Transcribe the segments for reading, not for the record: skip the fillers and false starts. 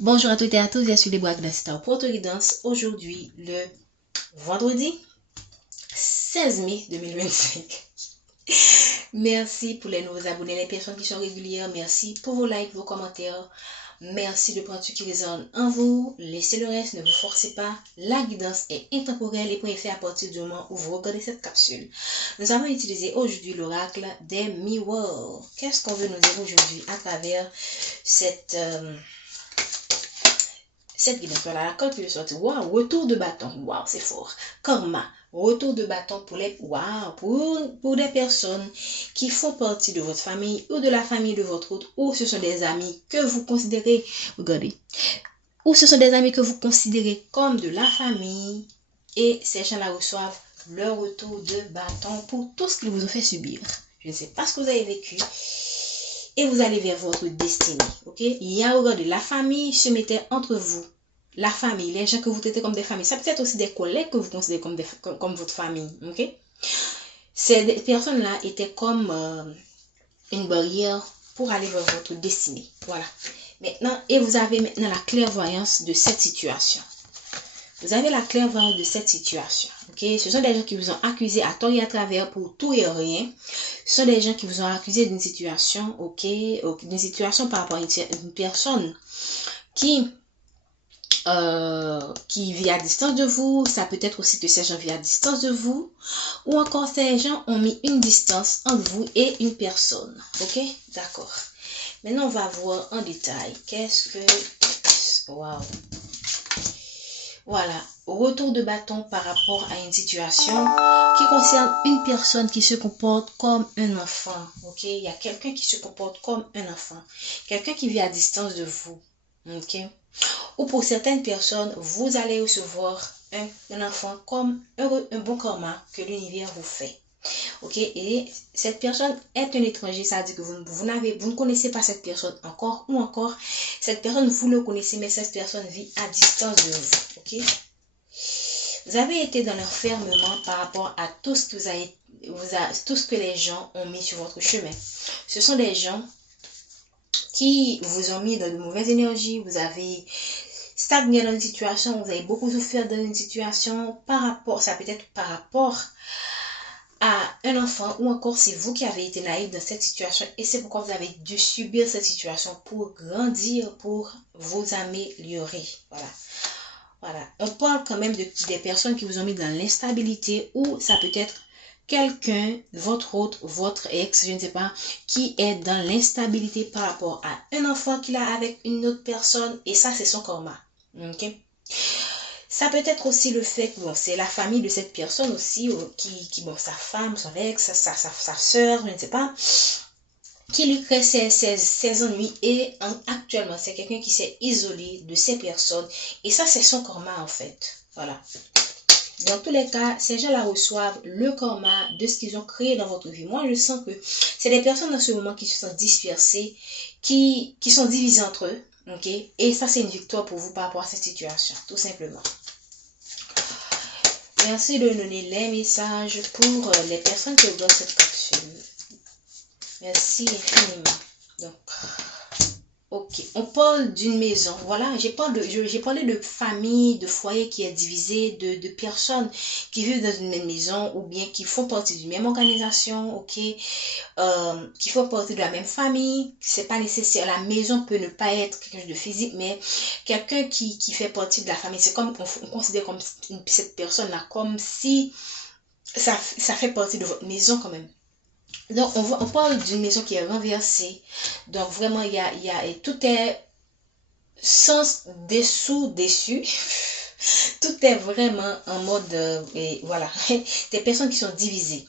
Bonjour à toutes et à tous, je suis Déborah Glassita pour Porto Guidance. Aujourd'hui, le vendredi 16 mai 2025. Merci pour les nouveaux abonnés, les personnes qui sont régulières. Merci pour vos likes, vos commentaires. Merci de prendre ce qui résonne en vous. Laissez le reste, ne vous forcez pas. La guidance est intemporelle et peut faire à partir du moment où vous regardez cette capsule. Nous allons utiliser aujourd'hui l'oracle des miroirs. Qu'est-ce qu'on veut nous dire aujourd'hui à travers cette guidance? Voilà, la carte qui est sortie. Waouh, retour de bâton. Waouh, c'est fort. Karma. Retour de bâton pour les pour des personnes qui font partie de votre famille ou de la famille de votre autre, ou ce sont des amis que vous considérez, regardez, ou ce sont des amis que vous considérez comme de la famille, et ces gens-là reçoivent leur retour de bâton pour tout ce qu'ils vous ont fait subir. Je ne sais pas ce que vous avez vécu, et vous allez vers votre destinée. Ok? Il y a, regardez, la famille se mettait entre vous. La famille, les gens que vous traitez comme des familles, ça peut être aussi des collègues que vous considérez comme votre famille. Ok? Ces personnes-là étaient comme une barrière pour aller vers votre destinée. Voilà. Maintenant, et vous avez maintenant la clairvoyance de cette situation. Vous avez la clairvoyance de cette situation. Ok? Ce sont des gens qui vous ont accusé à tort et à travers pour tout et rien. Ce sont des gens qui vous ont accusé d'une situation, ok? D'une situation par rapport à une personne qui vit à distance de vous. Ça peut être aussi que ces gens vivent à distance de vous, ou encore ces gens ont mis une distance entre vous et une personne. Ok, d'accord. Maintenant, on va voir en détail qu'est-ce que... Waouh. Voilà, retour de bâton par rapport à une situation qui concerne une personne qui se comporte comme un enfant. Ok, il y a quelqu'un qui se comporte comme un enfant, quelqu'un qui vit à distance de vous. Ok, ou pour certaines personnes, vous allez recevoir un enfant comme un bon karma que l'univers vous fait. Ok, et cette personne est un étranger, ça veut dire que vous ne connaissez pas cette personne encore, ou encore cette personne vous le connaissez, mais cette personne vit à distance de vous. Ok, vous avez été dans l'enfermement par rapport à tout ce que tout ce que les gens ont mis sur votre chemin. Ce sont des gens qui vous ont mis dans de mauvaises énergies. Vous avez stagné dans une situation, vous avez beaucoup souffert dans une situation ça peut être par rapport à un enfant, ou encore c'est vous qui avez été naïf dans cette situation et c'est pourquoi vous avez dû subir cette situation pour grandir, pour vous améliorer. Voilà. On parle quand même des personnes qui vous ont mis dans l'instabilité, ou ça peut être quelqu'un, votre autre, votre ex, je ne sais pas, qui est dans l'instabilité par rapport à un enfant qu'il a avec une autre personne, et ça c'est son karma. Ok? Ça peut être aussi le fait que c'est la famille de cette personne aussi, sa femme, son ex, sa soeur, je ne sais pas, qui lui crée ses ennuis, et actuellement c'est quelqu'un qui s'est isolé de ces personnes, et ça c'est son karma en fait. Voilà. Dans tous les cas, ces gens-là reçoivent le karma de ce qu'ils ont créé dans votre vie. Moi, je sens que c'est des personnes dans ce moment qui se sont dispersées, qui sont divisées entre eux. Ok? Et ça, c'est une victoire pour vous par rapport à cette situation, tout simplement. Merci de donner les messages pour les personnes qui regardent cette capsule. Merci infiniment. Donc, ok, on parle d'une maison. Voilà, j'ai parlé de famille, de foyer qui est divisé, de personnes qui vivent dans une même maison, ou bien qui font partie d'une même organisation, ok, qui font partie de la même famille. C'est pas nécessaire. La maison peut ne pas être quelque chose de physique, mais quelqu'un qui fait partie de la famille. C'est comme on considère comme cette personne-là, comme si ça fait partie de votre maison quand même. Donc, on parle d'une maison qui est renversée. Donc, vraiment, tout est sans dessous, dessus. Tout est vraiment en mode, et voilà, des personnes qui sont divisées.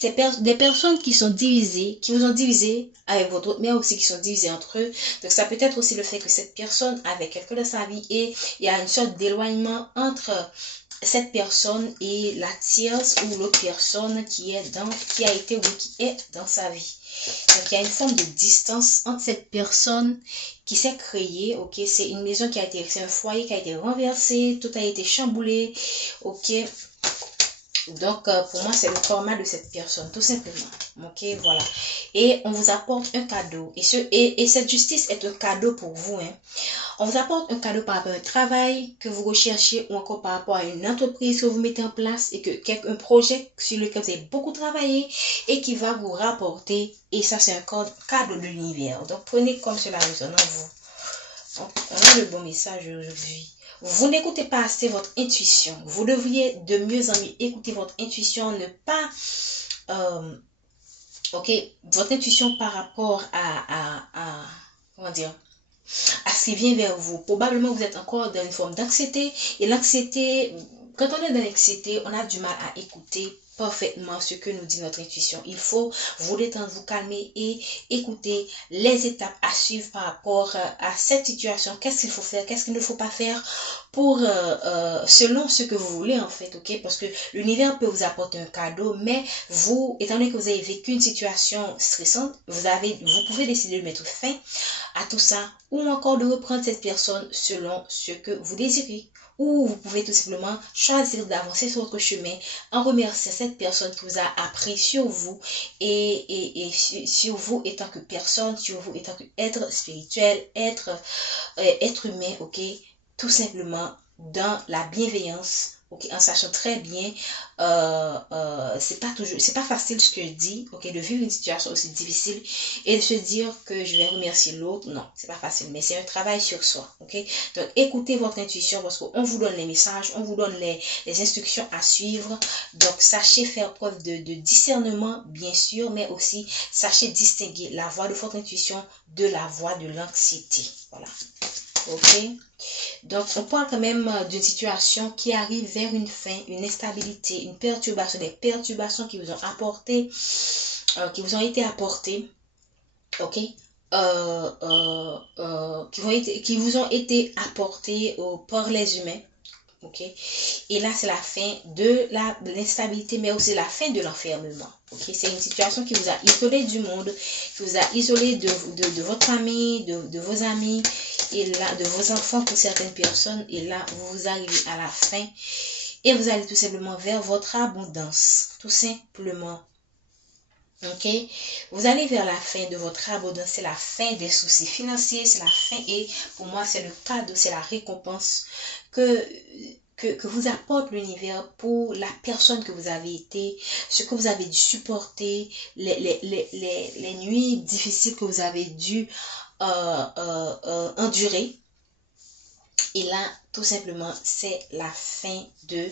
Des personnes qui sont divisées, qui vous ont divisé avec votre autre, mais aussi qui sont divisées entre eux. Donc, ça peut être aussi le fait que cette personne avait quelqu'un dans sa vie, et il y a une sorte d'éloignement entre cette personne et la tierce ou l'autre personne qui a été ou qui est dans sa vie. Donc, il y a une forme de distance entre cette personne qui s'est créée, ok, c'est une maison c'est un foyer qui a été renversé, tout a été chamboulé, ok. Donc, pour moi, c'est le karma de cette personne, tout simplement. Ok, voilà. Et on vous apporte un cadeau. Et cette justice est un cadeau pour vous. Hein. On vous apporte un cadeau par rapport à un travail que vous recherchez ou encore par rapport à une entreprise que vous mettez en place et un projet sur lequel vous avez beaucoup travaillé et qui va vous rapporter. Et ça, c'est un cadeau de l'univers. Donc, prenez comme cela résonne en vous. Donc, on a le bon message aujourd'hui. Vous n'écoutez pas assez votre intuition. Vous devriez de mieux en mieux écouter votre intuition, ne pas... ok, votre intuition par rapport comment dire, à ce qui vient vers vous. Probablement, vous êtes encore dans une forme d'anxiété. Et l'anxiété, quand on est dans l'anxiété, on a du mal à écouter parfaitement ce que nous dit notre intuition. Il faut vous détendre, vous calmer et écouter les étapes à suivre par rapport à cette situation. Qu'est-ce qu'il faut faire, qu'est-ce qu'il ne faut pas faire pour selon ce que vous voulez en fait, ok? Parce que l'univers peut vous apporter un cadeau, mais vous, étant donné que vous avez vécu une situation stressante, vous pouvez décider de mettre fin à tout ça ou encore de reprendre cette personne selon ce que vous désirez. Ou vous pouvez tout simplement choisir d'avancer sur votre chemin en remerciant cette personne qui vous a appris sur vous et sur vous étant que personne, sur vous étant que être spirituel, être humain, ok, tout simplement dans la bienveillance. Ok, en sachant très bien, c'est pas facile ce que je dis, ok, de vivre une situation aussi difficile et de se dire que je vais remercier l'autre. Non, c'est pas facile, mais c'est un travail sur soi, ok. Donc, écoutez votre intuition parce qu'on vous donne les messages, on vous donne les instructions à suivre. Donc, sachez faire preuve de discernement, bien sûr, mais aussi sachez distinguer la voix de votre intuition de la voix de l'anxiété. Voilà, ok. Donc, on parle quand même d'une situation qui arrive vers une fin, une instabilité, une perturbation, des perturbations qui vous ont apporté, qui vous ont été apportées, ok, qui vous ont été apportées par les humains, ok. Et là, c'est la fin de l'instabilité, mais aussi la fin de l'enfermement, ok. C'est une situation qui vous a isolé du monde, qui vous a isolé de votre famille, de vos amis, et là, de vos enfants pour certaines personnes. Et là, vous arrivez à la fin et vous allez tout simplement vers votre abondance, tout simplement. Ok, vous allez vers la fin de votre abondance, c'est la fin des soucis financiers, c'est la fin et pour moi c'est le cadeau, c'est la récompense que vous apporte l'univers pour la personne que vous avez été, ce que vous avez dû supporter, les nuits difficiles que vous avez dû endurer. Et là, tout simplement, c'est la fin de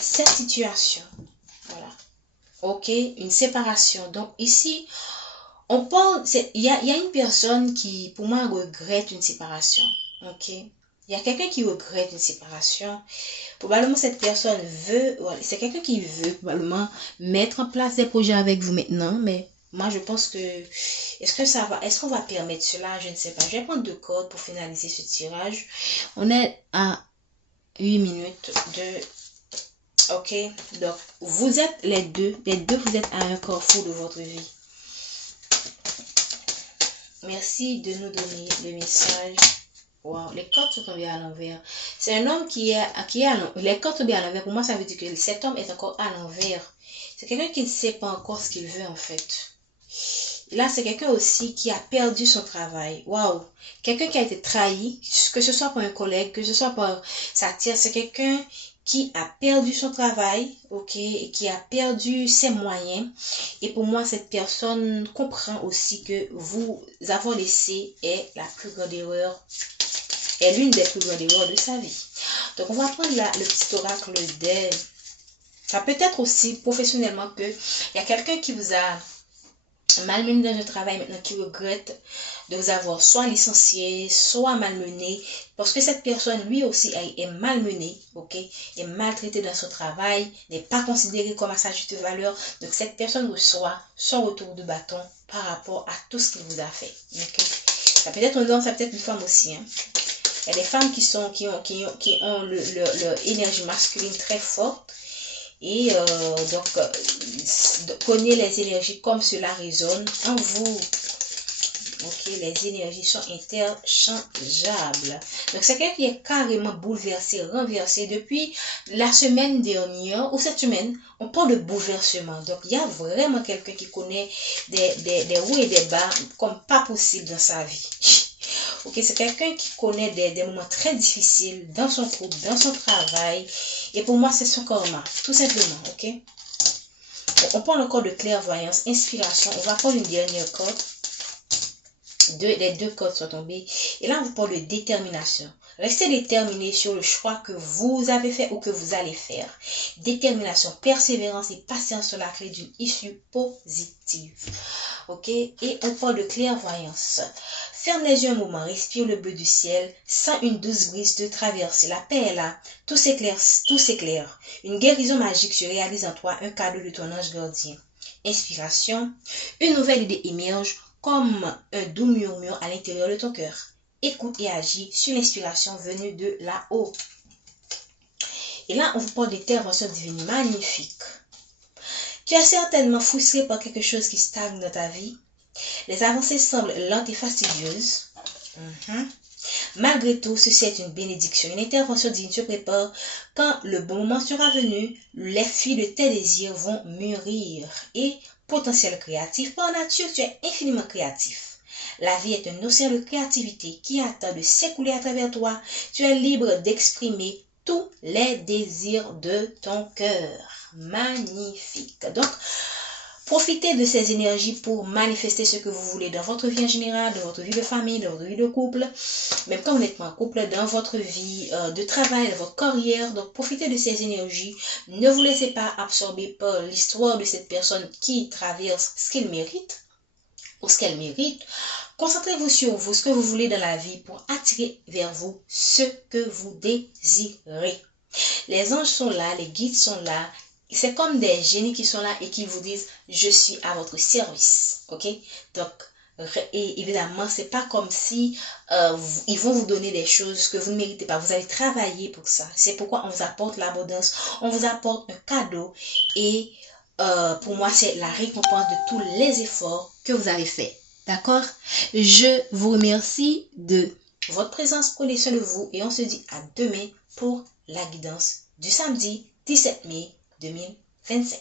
cette situation. Voilà. Ok, une séparation. Donc ici, on parle, il y a une personne qui, pour moi, regrette une séparation. Ok, il y a quelqu'un qui regrette une séparation. Probablement, cette personne veut, c'est quelqu'un qui veut probablement mettre en place des projets avec vous maintenant, mais moi, je pense que, est-ce qu'on va permettre cela? Je ne sais pas. Je vais prendre 2 cordes pour finaliser ce tirage. On est à 8 minutes de... Ok, donc, vous êtes les deux, vous êtes à un carrefour de votre vie. Merci de nous donner le message. Wow, les cartes sont tombées à l'envers. C'est un homme qui est à l'envers. Les cartes tombées à l'envers, pour moi, ça veut dire que cet homme est encore à l'envers. C'est quelqu'un qui ne sait pas encore ce qu'il veut, en fait. Là, c'est quelqu'un aussi qui a perdu son travail. Waouh! Quelqu'un qui a été trahi, que ce soit par un collègue, que ce soit par sa tierce, c'est quelqu'un qui a perdu son travail, ok, et qui a perdu ses moyens. Et pour moi, cette personne comprend aussi que vous avoir laissé est la plus grande erreur, est l'une des plus grandes erreurs de sa vie. Donc, on va prendre le petit oracle des... Ça peut être aussi professionnellement que il y a quelqu'un qui vous a malmené dans le travail maintenant, qui regrette de vous avoir soit licencié, soit malmené, parce que cette personne lui aussi est malmenée, ok, est maltraitée dans son travail, n'est pas considérée comme à sa juste valeur. Donc cette personne reçoit son retour de bâton par rapport à tout ce qu'il vous a fait, ok. Ça peut être un homme, ça peut être une femme aussi, hein. Il y a des femmes qui ont leur énergie masculine très forte. Et donc, prenez les énergies comme cela résonne en vous. Ok, les énergies sont interchangeables. Donc, c'est quelqu'un qui est carrément bouleversé, renversé depuis la semaine dernière ou cette semaine. On parle de bouleversement. Donc, il y a vraiment quelqu'un qui connaît des hauts et des bas comme pas possible dans sa vie. Ok, c'est quelqu'un qui connaît des moments très difficiles dans son couple, dans son travail. Et pour moi, c'est son karma, tout simplement. Ok, on parle encore de clairvoyance, inspiration. On va prendre une dernière carte. Les deux cartes sont tombées. Et là, on vous parle de détermination. Restez déterminé sur le choix que vous avez fait ou que vous allez faire. Détermination, persévérance et patience sont la clé d'une issue positive. Ok? Et on parle de clairvoyance. Ferme les yeux un moment, respire le bleu du ciel, sens une douce brise te traverser. La paix est là, tout s'éclaire. Une guérison magique se réalise en toi, un cadeau de ton ange gardien. Inspiration, une nouvelle idée émerge comme un doux murmure à l'intérieur de ton cœur. Écoute et agis sur l'inspiration venue de là-haut. Et là, on vous parle d'intervention divine magnifique. Tu es certainement frustré par quelque chose qui stagne dans ta vie. Les avancées semblent lentes et fastidieuses. Malgré tout, ceci est une bénédiction. Une intervention divine se prépare. Quand le bon moment sera venu, les fruits de tes désirs vont mûrir. Et potentiel créatif, par nature, tu es infiniment créatif. La vie est un océan de créativité qui attend de s'écouler à travers toi. Tu es libre d'exprimer tous les désirs de ton cœur. Magnifique. Donc, profitez de ces énergies pour manifester ce que vous voulez dans votre vie en général, dans votre vie de famille, dans votre vie de couple, même quand vous n'êtes pas en couple, dans votre vie de travail, dans votre carrière. Donc, profitez de ces énergies. Ne vous laissez pas absorber par l'histoire de cette personne qui traverse ce qu'il mérite ou ce qu'elle mérite. Concentrez-vous sur vous, ce que vous voulez dans la vie pour attirer vers vous ce que vous désirez. Les anges sont là, les guides sont là. C'est comme des génies qui sont là et qui vous disent « Je suis à votre service ». Ok? Donc, et évidemment, c'est pas comme si ils vont vous donner des choses que vous ne méritez pas. Vous allez travailler pour ça. C'est pourquoi on vous apporte l'abondance, on vous apporte un cadeau. Et pour moi, c'est la récompense de tous les efforts que vous avez faits. D'accord? Je vous remercie de votre présence. Prenez soin de vous et on se dit à demain pour la guidance du samedi 17 mai 2025.